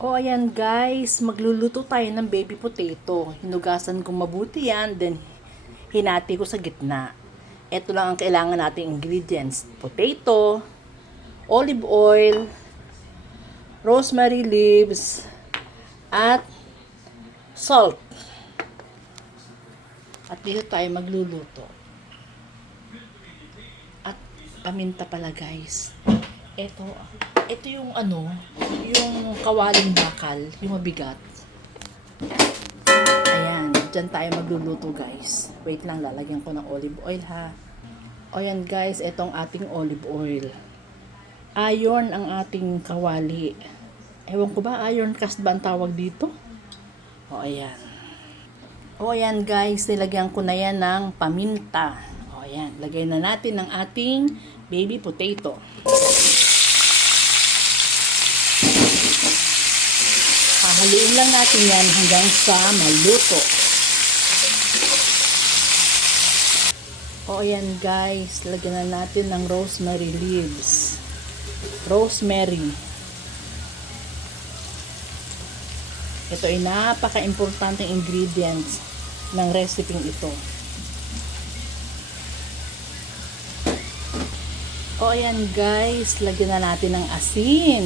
O ayan guys, magluluto tayo ng baby potato. Hinugasan kong mabuti yan, then hinati ko sa gitna. Ito lang ang kailangan nating ingredients. Potato, olive oil, rosemary leaves, at salt. At dito tayo magluluto. At paminta pala guys. Ito yung yung kawaling bakal, yung mabigat. Ayan, dyan tayo magluluto guys. Wait lang, lalagyan ko ng olive oil ha. O yan guys, itong ating olive oil. Iron ang ating kawali. Ewan ko ba, iron cast ba ang tawag dito? O ayan. O ayan guys, nilagyan ko na yan ng paminta. O ayan, lagay na natin ang ating baby potato. Haluin lang natin yan hanggang sa maluto. O ayan guys, lagyan na natin ng rosemary leaves. Rosemary. Ito ay napaka-importanteng ingredients ng recipe ito. O ayan guys, lagyan na natin ng asin.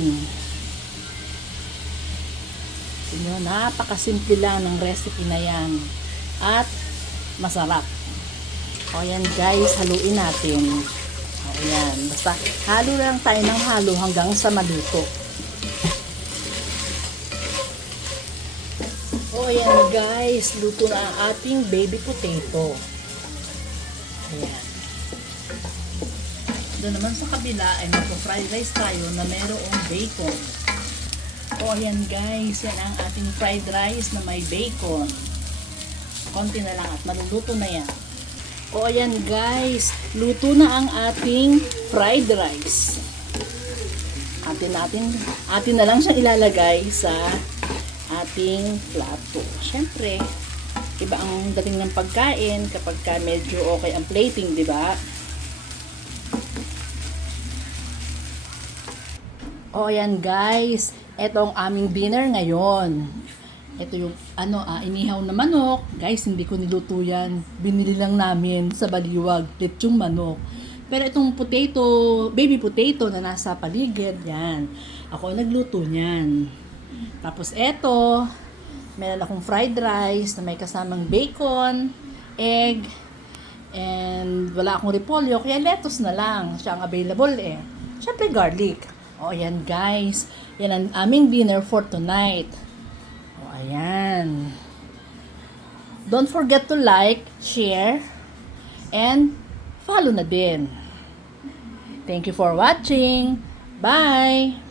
Napakasimple lang ng recipe na yan. At masarap. O yan guys, haluin natin. O yan, basta halo lang tayo ng halo hanggang sa maluto. O yan guys, luto na ang ating baby potato. Ayan. Doon naman sa kabila ay magpo-fried rice tayo na mayroong bacon. O ayan guys, yan ang ating fried rice na may bacon. Konti na lang at maluluto na yan. O ayan guys, luto na ang ating fried rice. Atin na lang siyang ilalagay sa ating plato. Siyempre, iba ang dating ng pagkain kapag ka medyo okay ang plating, di ba? O ayan guys, ito ang aming dinner ngayon. Ito yung inihaw na manok. Guys, hindi ko niluto yan. Binili lang namin sa Baliwag, lechong manok. Pero itong potato, baby potato na nasa paligid, yan. Ako ang nagluto niyan. Tapos ito, meron akong fried rice na may kasamang bacon, egg, and wala akong repolyo, kaya lettuce na lang. Siya ang available eh. Siyempre garlic. O ayan guys, yan ang aming dinner for tonight. O ayan. Don't forget to like, share, and follow na din. Thank you for watching. Bye!